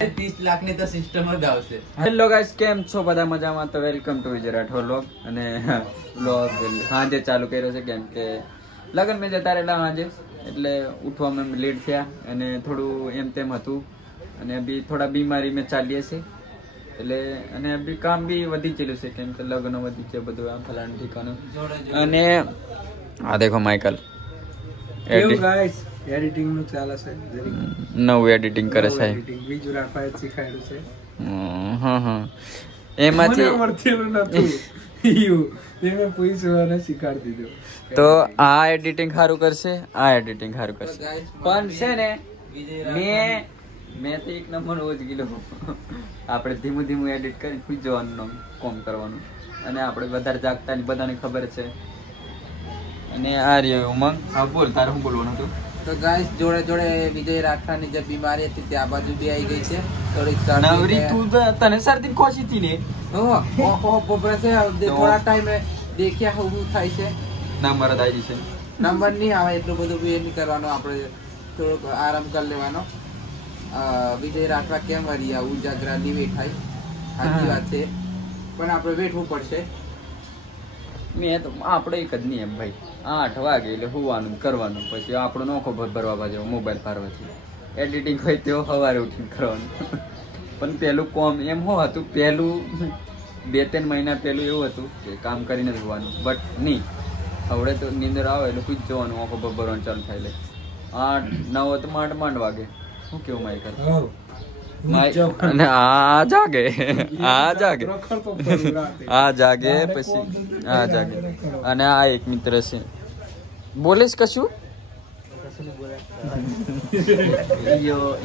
30 લાખ ની તો સિસ્ટમ જ આવશે. હેલો ગાઈસ, કેમ છો બધા? મજામાં? તો welcome to Vijay Rathod vlog. અને વ્લોગ સાંજે ચાલુ કર્યો છે કેમ કે લગન મેં જતા રહેલા સાંજે, એટલે ઉઠવામાં લેટ થયા અને થોડું એમ તેમ હતું અને અભી થોડા બીમારી મેં ચાલીએ છે એટલે અને અભી કામ બી વધી ગયેલું છે કેમ કે લગ્ન વધી છે બધું આમ ફલાણ ઠીકાનું. અને આ દેખો માઇકલ એડિટિંગ નું ચાલે છે, નવું એડિટિંગ કરે છે. બીજું રાફાએ શીખાડ્યું છે. હા હા, એમાંથી શીખાડી દીધું. તો આ એડિટિંગ સારું કરશે, આ એડિટિંગ સારું કરશે. પણ છે ને મેં તો એક નંબર રોજ ગયેલો. આપણે ધીમું ધીમું એડિટ કરી ખુદ જવાનું કોમ કરવાનું અને આપણે વધારે જાગતા ની બધાને ખબર છે. અને આ રહ્યો ઉમંગ. હા બોલ, તારે શું બોલવાનું હતું? તો ગાઈસ જોડે જોડે વિજય રાઠવાની જે બીમારી હતી તે આ બાજુ બી આવી ગઈ છે. થોડીક નવરી તું તને શરદી ખોસી હતી ને? થોડા ટાઈમે દેખ્યા શું થાય છે. નંબર જ આવી છે. નંબર નહીં આવે એટલું બધું બી નહીં કરવાનું, આપણે થોડોક આરામ કરી લેવાનો. વિજય રાઠવા કેમ વળી આવું જાગરા ની વેઠાય, સાચી વાત છે, પણ આપણે વેઠવું પડશે. મેં તો આપણે એક જ નહીં એમ ભાઈ, 8 વાગે એટલે હોવાનું કરવાનું, પછી આપણો નોખો ભરવા બાજુ મોબાઈલ ફારવાથી એડિટિંગ હોય તેઓ સવારે ઉઠીને કરવાનું. પણ પેલું કોમ એમ હતું, પહેલું 2-3 મહિના પહેલું એવું હતું કે કામ કરીને જ હોવાનું, બટ નહીં હવે તો નીંદર આવે એટલે ખુદ જવાનું, આંખો ભરવાનું ચાલુ થાય. એટલે 8-9 તો માંડ વાગે. શું કેવું માઇકલ? અને આ જાગે પછી આ જાગે. અને આ એક મિત્ર છે, બોલેશ કશું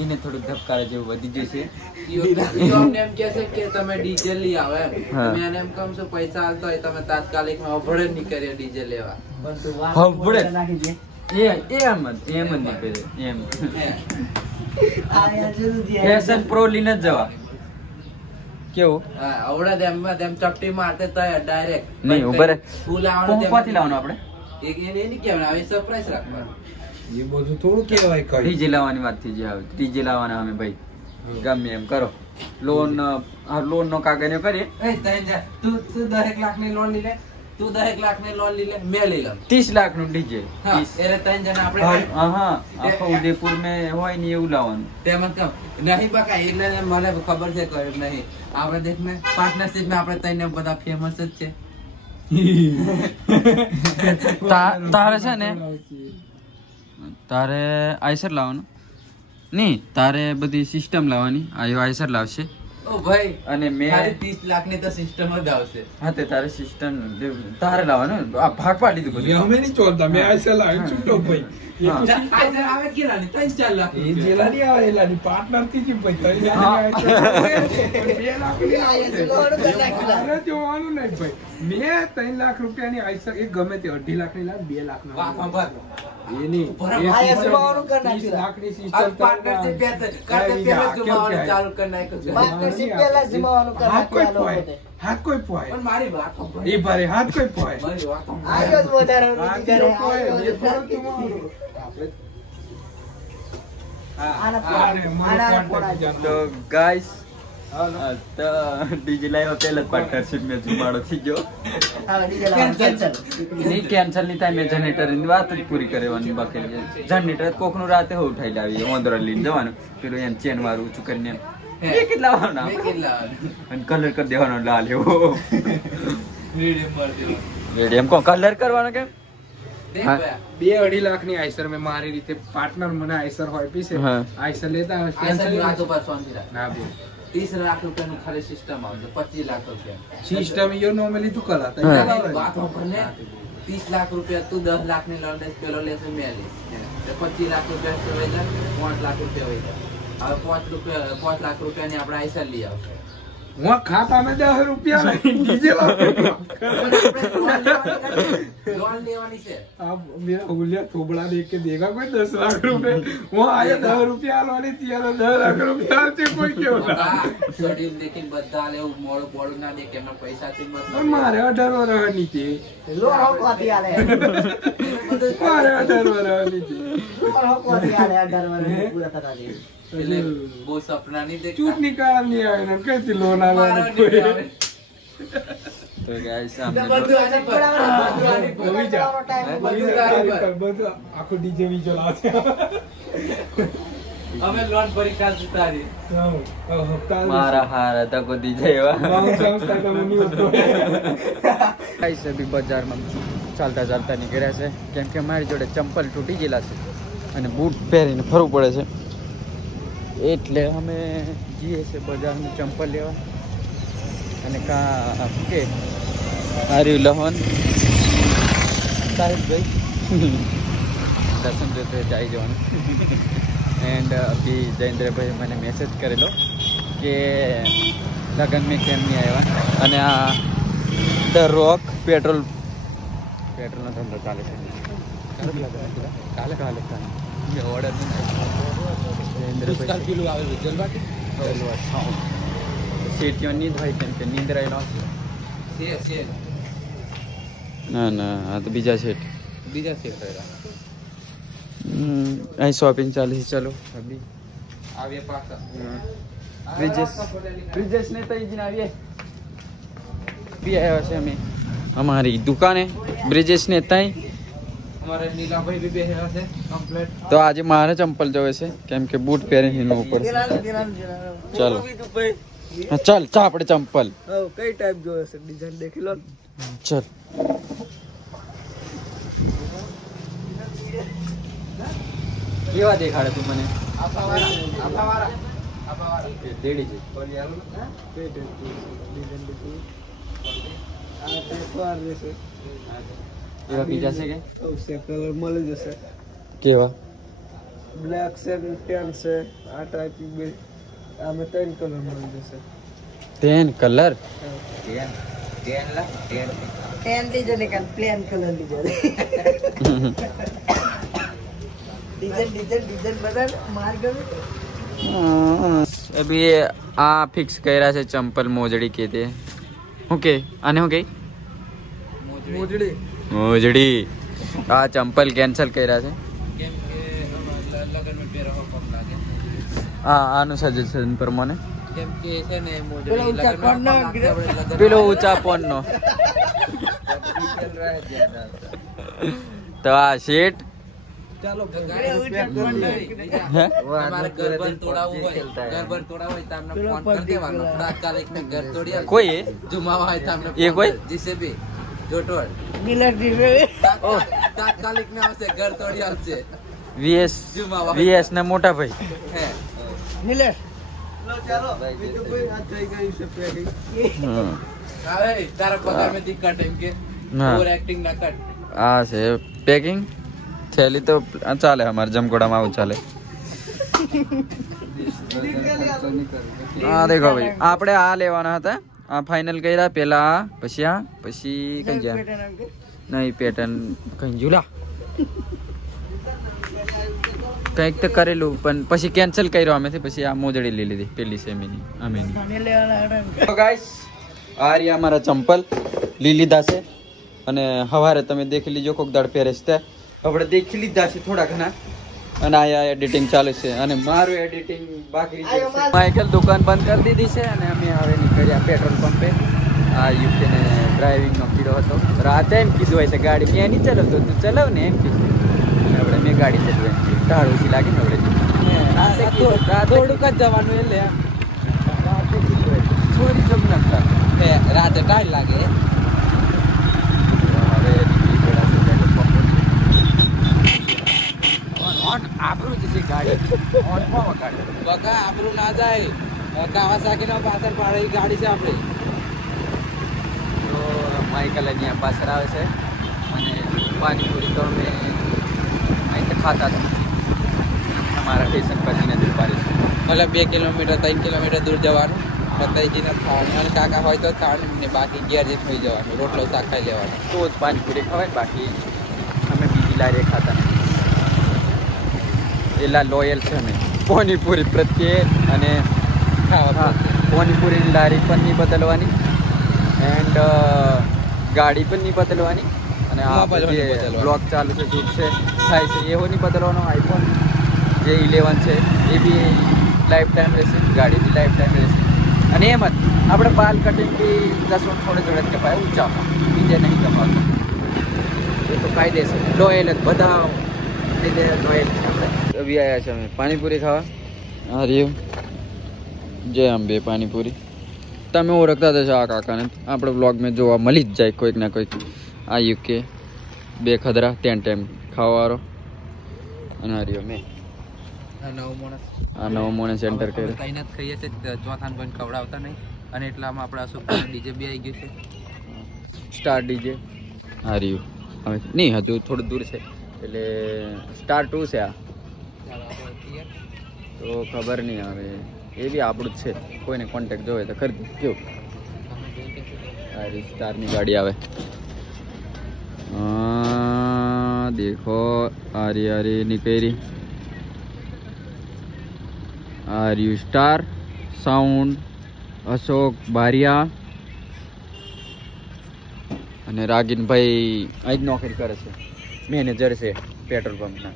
એને થોડું ધબકારા જેવું વધી જશે. એમ કે છે કે તમે ડીજે લઈ આવો એમ. મેં એમ કહું છું પૈસા હાલતો હોય તમે તાત્કાલિક માં અભડે નહીં કરીએ ડીજે લેવા. અભડે એમ જ નીકળે એમ. ફેશન પ્રો લઈને જ જવા. કેવું? હા, આવડે એમ ચપટી મારતે તો ડાયરેક્ટ નહીં ઉભરે ફૂલ કોમ્પાથી લાવવાનું આપણે. એક એને નહીં કહેવાનું, હવે સરપ્રાઈઝ રાખવાનું. એ બધું થોડું કહેવાય. ડીજે લાવવાની વાત થઈ જાય. ડીજે લાવવાના અમે ભાઈ ગમે એમ કરો. લોન નો કાગળ કરીએ. તું 10 લાખ ની લોન લઈ લે, તું 10 લાખ ની લોન લઈ લે, મેં લઈ લઉં 30 લાખ નું ડીજે. એટલે 3 જણા આપણે આખો ઉદયપુર મેં હોય ને એવું લાવવાનું. તેમાં કમ નહીં બકા, એટલે મને ખબર છે કયું નહીં. આપણે દેખ ને પાર્ટનરશિપ માં આપણે ત્રણે બધા ફેમસ જ છે. તારે છે ને તારે આઈસર લાવવાનું નહીં, તારે બધી સિસ્ટમ લાવવાની. આઈસર લાવશે. ઓ ભાઈ, અને મેં 30 લાખ ની તો સિસ્ટમ જ આવશે. હા તે તારે સિસ્ટમ તારે લાવવાનું. આ ભાગ પાડી દીધું બધું. અમે નહીં ચોરતા, મેં આઈસર લાવી છૂટો ભાઈ. આઈસર આવે કેટલાની? 3-4 લાખ. એ જેલા નહીં આવે, એલાની પાર્ટનર થી જ ભાઈ 3 લાખ જોવાનું નહીં ભાઈ. મેં 3 લાખ રૂપિયાની આઈસર એક ગમે તે 2.5 લાખ ની લાવ, 2 લાખ ના ડીજે લાવ્યો પેલા પાર્ટનરશિપ મેં જુમાડો થઈ ગયો. કેન્સલ ની થાય. મેં જનરેટર ની વાત જ પૂરી કરવાની બાકી. જનરેટર કોક નું રાતે હું ઉઠાઈ લાવી ઓંદરા લઈને જવાનું, પેલું એમ ચેન વાળું ઊંચું કરીને કેટલા અને કલર કરી દેવાનો લાલ એવો. મીડિયમ કો કલર કરવાનો કેમ? 2-2.5 લાખ ની આઈસર મેં મારી રીતે પાર્ટનર મને આઈસર હોય પીસે આઈસર લેતા ના બોલ. 30 લાખ રૂપિયાનું ખાલી સિસ્ટમ આવશે, 25 લાખ રૂપિયા સિસ્ટમ યો નોર્મલી તું કલા વાત હોને. 30 લાખ રૂપિયા તું 10 લાખ ની લોન પેલો લેશે, મેં લઈશ. 25 લાખ રૂપિયા 5 લાખ રૂપિયા હોય જાય. હવે 5 લાખ રૂપિયાની આપણે આઈસર લઈ આવશે. હું ખાતા में 10 રૂપિયા લઈને ડીજે લોન લેવાની છે. अब मेरा उंगलियां थोबड़ा देख के देगा कोई 10 लाख रुपए. वो आया 10 रुपया वाली तियारा 10 लाख रुपया से कोई क्यों ना शेड्यूल देखिन બધા લેવું મોડું બોડું ના દે કે એમાં પૈસાથી મતલબ. મારે 18 વર્ષ નીચે લોન હોતી આલે મારે 18 વર્ષ નીચે લોન હોતી આલે 18 વર્ષ પૂરા થતા દે. એટલે બહુ સપના નહીં દેખતા. ચૂંટણી કાળ નહીં આવે ને કઈથી લોન આવે મારો નહીં આવે. તો ગાઈસ સામે બધું આની પર. નવી જા. બધું તારી પર. બધું આખો ડીજે વીજો લાવશે અમે લોન ભરી કાલ સુતારી. મારા હારા તો ગોદી જાય ગાઈસ અભી બજારમાં ચાલતા ચાલતા નીકળ્યા છે કેમ કે મારી જોડે ચંપલ તૂટી ગયેલા છે અને બૂટ પહેરીને ફરવું પડે છે એટલે અમે જઈએ છીએ બજારમાં ચંપલ લેવા અને કા કે હાર્યું લહન સાહેબભાઈ દર્શન જોતે જાય જવાનું એન્ડ અભી જયેન્દ્રભાઈ મને મેસેજ કરેલો કે લગન મેં કેમ નહીં આવ્યા અને આ ધ રોક પેટ્રોલનો ધંધો ચાલે છે કાલે ઓર્ડર સીટીઓ નીંદ હોય કેમ કે નીંદ રહેલો ના ના આ તો બીજા સેટ બીજા સેટ રહ્યા. અહીં શોપિંગ ચાલે છે ચલો અભી આવીએ પાછા. બ્રિજેશ ને તો જ આવીએ બી આવ્યા છે અમે અમારી દુકાને બ્રિજેશ ને ત્યાં અમારે નીલાભાઈ બી બેહ્યા છે કમ્પ્લીટ. તો આજે મારે ચંપલ જોવે છે કેમ કે બૂટ પહેરીને ઉપર ચાલો હા, ચાલ ચા આપણે ચંપલ કઈ ટાઈપ જોવે છે ડિઝાઇન દેખી લો ચાલ કેવા દેખાડે તું મને દેડી છે એવા બીજા છે કે કલર મળી જશે કેવા બ્લેક છે ટેન છે આ ટાઈપ બે આમે 3 કલર મળી જશે તેન કલર टेन लीजिए निकाल प्लेन कलर लीजिए डीजल डीजल डीजल बदल मार्ग अभी आ फिक्स કર્યા છે ચંપલ મોજડી કહેતે ઓકે આને હું કઈ મોજડી આ ચંપલ કેન્સલ કર્યા છે કેમ કે લગનમાં પહેરવા પગ લાગે. આનું સજેશન પ્રમાણે કેમ કે છે ને મોજડી લગનમાં પગ લાગે આપણે લગન પેલો ઊંચા પોનનો તો આ શેટ चलो તમારે ઘર પર તોડાવવું હોય તો અમને ફોન કરી દેવાનો. તાત્કાલિક મેં ઘર તોડી આપીએ. કોઈ જુમાવા હોય તો અમને એ કોઈ? જીસે બી જોટોડ मिलर दीवे તાત્કાલિક મેં આવશે ઘર તોડી આપશે. વીએસ ના મોટા ભાઈ હે मिलर लो चलो બીજું કોઈ આ થઈ ગયું છે પેડિંગ આવે તારા પગાર મે થી કટ એમ કે હા. ઓવર એક્ટિંગ ના કટ. આ છે પેકિંગ થેલી તો ચાલે અમારે જમકોડામાં આવું ચાલે હા દેખો ભાઈ આપણે આ લેવાના હતા આ ફાઇનલ કર્યા પેલા આ પછી આ પછી કઈ ગયા નહીં પેટર્ન કઈ ઝૂલા કંઈક તો કરેલું પણ પછી કેન્સલ કર્યો અમે પછી આ મોજડી લઈ લીધી પેલી સેમીની અમેની તો ગાઈસ આ રહ્યા અમારા ચંપલ લઈ લીધા છે અને સવારે તમે દેખી લીજો કોક દાડ પહેરે છે આપણે દેખી લીધા છે થોડા ઘણા અને આ એડિટિંગ ચાલે છે અને મારું એડિટિંગ બાકી છે માઇકલ દુકાન બંધ કરી દીધી છે અને અમે હવે નીકળ્યા પેટ્રોલ પંપે આ યુકેને ડ્રાઇવિંગનો કીડો હતો રાતે એમ કીધું હોય છે ગાડી મેં નહીં ચલાવતો તું ચલાવ ને એમ કીધું આપણે મેં ગાડી ચલાવી એમ કીધું ઢાળ ઓછી લાગી ને આપણે થોડુંક જ જવાનું એટલે થોડી જમ નાખતા રાતે ટાઈમ લાગે. હવે નીકળી પડ્યા છે પેટ્રોલ પંપે ઓન આપણું જ છે ગાડી ઓન માં ગાડી બકા આપણું ના જાય. કાવાસાકી નો પાછળ પાડેલી ગાડી છે આપણે. તો માઇકલ અહીંયા પાછળ આવે છે અને પાણીપુરી તો અમે અહીં ખાતા જ નથી અમારા સ્ટેશન પરથી નથી પાડી મતલબ 2 કિલોમીટર 3 કિલોમીટર દૂર જવાનું પતાઈજીને ખાવાનું અને કાકા હોય તો ખાવાનું ને બાકી ઘેર જઈને થઈ જવાનું રોટલો શાક ખાઈ લેવાનું. તો જ પાણીપુરી ખવાય બાકી અમે બીજી લારીએ ખાતા નથી એટલા લોયલ છે અમે પાણીપુરી પ્રત્યે અને ખાવા પાણીપુરીની લારી પણ નહીં બદલવાની એન્ડ ગાડી પણ નહીં બદલવાની અને આ મોબાઈલ પણ નહીં જે બદલવાનો. બ્લોગ ચાલુ છે શૂટ છે થાય છે એવો નહીં બદલવાનો આઈફોન જે 11 છે એ બી લાઈફ ટાઈમ રહેશે, ગાડીની લાઈફ ટાઈમ રહેશે. અને એમ જ આપણે બાલ કટિંગ બી 10 વર્ષ થોડે થોડે જ કપાય ઊંચામાં, બીજે નહીં કપાવતા. એ તો કાયદેસર લોયલ જ બધા લીધે લોયલ છે આપણે. અભી આવ્યા છે અમે પાણીપુરી ખાવા. હા રહ્યું જય અંબે પાણીપુરી. તમે ઓળખતા થશો આ કાકાને, આપણે બ્લોગમાં જોવા મળી જ જાય કોઈક ના કોઈક. આ યુકે 2 ખદરા ત્યાં ટાઈમ ખાવાવાળો. અને આ રહ્યો મેં આ નવો મોણે સેન્ટર કર્યું. કઈ નથી ખાઈએ છે ચોથાને કોઈ ખવડાવતા નહીં, અને એટલામાં આપણા અશોક ડીજે બી આવી ગયું છે. સ્ટાર ડીજે આ રહ્યું. હવે નહીં હજુ થોડું દૂર છે એટલે સ્ટાર 2 છે આ તો ખબર નહીં. હવે એ બી આપણું જ છે, કોઈને કોન્ટેક્ટ જોવે તો કરી દો. આ સ્ટારની ગાડી આવે. દેખો આરી આરી નીકળી. આર્યુ સ્ટાર સાઉન્ડ અશોક બારિયા અને રાગીનભાઈ અહીં જ નોકરી કરે છે, મેનેજર છે પેટ્રોલ પંપના.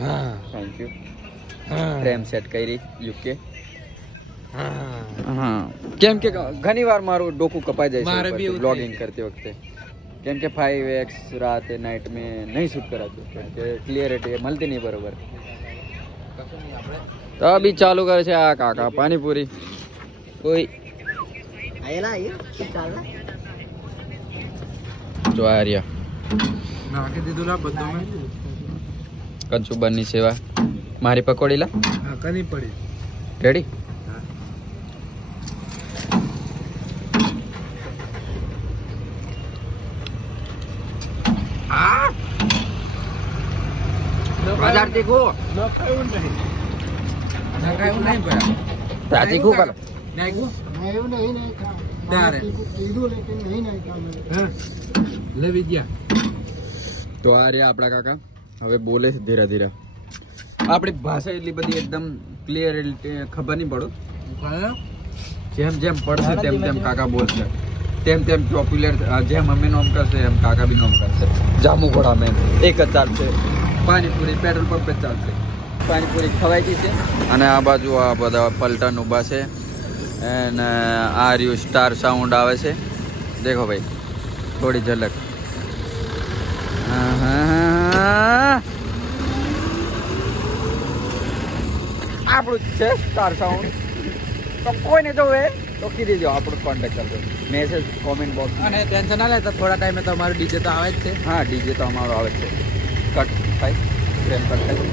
હા થેન્ક યુ. ફ્રેમ સેટ કરી યુકે. હા કેમ કે ઘણી વાર મારું ડોકું કપાઈ જાય છે બ્લોગિંગ કરતી વખતે, કેમ કે 5x રાતે નાઇટ में नहीं शूट कराते, કેમ કે ક્લિયરિટી મળતી નહીં બરોબર. તો અભી ચાલુ કરે છે આ કાકા પાણીપુરી. કોઈ જો આ રહ્યા કચુંબરની સેવા. મારી પકોડી લા કની પડી રેડી. બાજાર તીખું નખાયું નહીં. નખાયું નહીં પડ્યા. તીખું કરો. નાખ્યું એવું નહીં ત્યારે કીધું લેકિન નહીં હા લેવી ગયા. તો આ રહ્યા આપણા કાકા હવે બોલે છે ધીરે ધીરે. આપણી ભાષા એટલી બધી એકદમ ક્લિયર ખબર નહીં પડો. જેમ જેમ પડશે તેમ તેમ કાકા બોલશે, તેમ તેમ પોપ્યુલર જેમ અમે નોમ કરશે એમ કાકા બી નોમ કરશે. જામુ ઘોડા મેં એક જ ચાલશે. પાણીપુરી પેટ્રોલ પંપ જ ચાલશે. પાણીપુરી ખવાઈ ગઈ છે અને આ બાજુ આ બધા પલટન ઊભા છે અને આ રહ્યું સ્ટાર સાઉન્ડ આવે છે. દેખો ભાઈ થોડી ઝલક. આપણું છે સ્ટાર સાઉન્ડ. તો કોઈને જોવે તો કીધી દો, આપણું કોન્ટેક્ટ કરજો, મેસેજ કોમેન્ટ બોક્સ. અને ટેન્શન ના લેતા, થોડા ટાઈમે તો અમારું ડીજે તો આવે જ છે. હા ડીજે તો અમારો આવે છે. કટ થાય ફ્રેમ કટ થાય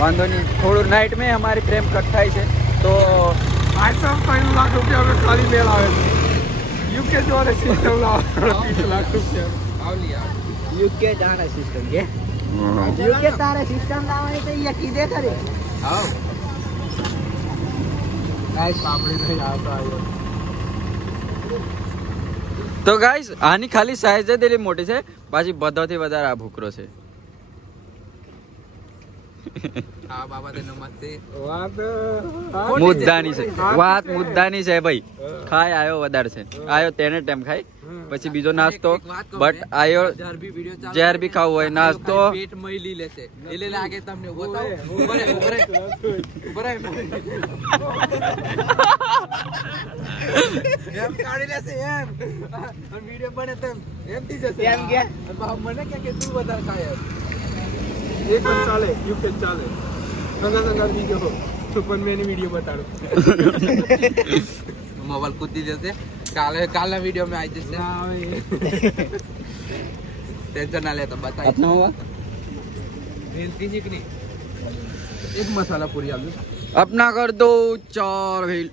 વાંધો નહીં. થોડું નાઇટ મેં અમારી ફ્રેમ કટ થાય છે તો 5 લાખ રૂપિયા ખાલી મેળ આવે છે. યુકે જોડે સિસ્ટમ લાવો 30 લાખ રૂપિયા આવલી આવે. યુકે જાણે સિસ્ટમ કે યુકે તારે સિસ્ટમ લાવવાની તો અહીંયા કીધે કરે. આવ ગાઈસ સાંભળી નહીં આવતો આવ્યો. તો ગાઈસ આની ખાલી સાઈઝ જ એટલી મોટી છે, પાછી બધાથી વધારે આ ભૂકરો છે. આ બાબતે નમસ્તે. વાત મુદ્દાની છે વાત, મુદ્દાની છે ભાઈ. ખાય આયો વધારે છે, આયો તેને ટાઈમ ખાય પછી બીજો નાસ્તો. બટ આયો જ્યારે બી ખાવું હોય નાસ્તો પેટ મળી લેશે એટલે લાગે તમને. બતાવો ઉભરે ઉભરે ઉભરે એમ કાઢી લેશે એમ. અને વિડિયો બને તેમ એમ થી જશે એમ કે મને કે તું વધારે ખાય એમ. એક પણ ચાલે યુકે ચાલે. સંગા વિડીયો સુપર મેની વિડીયો બતાડો. મોબાઈલ કૂદી જશે. કાલના વિડીયો માં આવી જશે. ટેન્શન ના લેતો બતાવી. अपना हुआ એક મસાલા પૂરી આપજો. अपना कर दो 4 व्हील.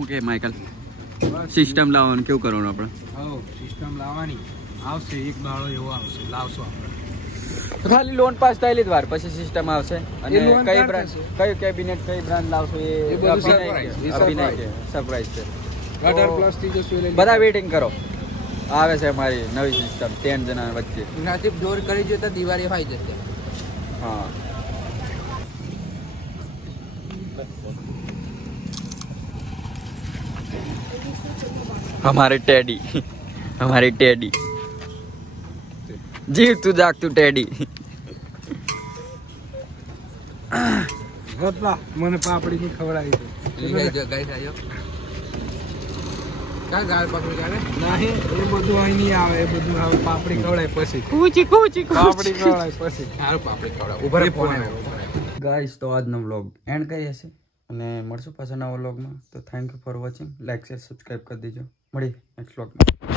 ઓકે માઇકલ સિસ્ટમ લાવવાનું કેવું કરવાનું આપણે? સિસ્ટમ લાવવાની આવશે, એક દાડો એવો આવશે, લાવશો આપણે. ખાલી લોન પાસ થાય વાર પછી સિસ્ટમ આવશે. અને એ loan કઈ card બ્રાન્ડ થશે. કઈ કેબિનેટ કઈ બ્રાન્ડ લાવશો એ બધું અભિનય surprise. કે- એ અભિનય surprise. કે સરપ્રાઈઝ છે. 18 પ્લસ થી જશે એટલે બધા વેઇટિંગ કરો, આવે છે અમારી નવી સિસ્ટમ 10 જણા વચ્ચે. નસીબ જોર કરી જોઈએ તો દિવાળી હોય જશે. हाँ हमारे टेडी हमारी टेडी जीव तू जाग तू टेडी એટલા મને પાપડી ની ખવડાવી દે ગાઈસ આયો કા ગાળ પકડી કાઢે નહીં એ બધું અહીં નહીં આવે એ બધું આવે પાપડી ખવડાય પછી પાપડી ખવડાય પછી સારું પાપડી ખવડાવ ઉભા રહે ફોન ગાઈસ તો આજનો વ્લોગ એન્ડ કરીએ છીએ અને મળશું પાછા નવા વ્લોગમાં. તો thank you for watching. Like share subscribe કરી દેજો. મળી નેક્સ્ટ વ્લોગમાં.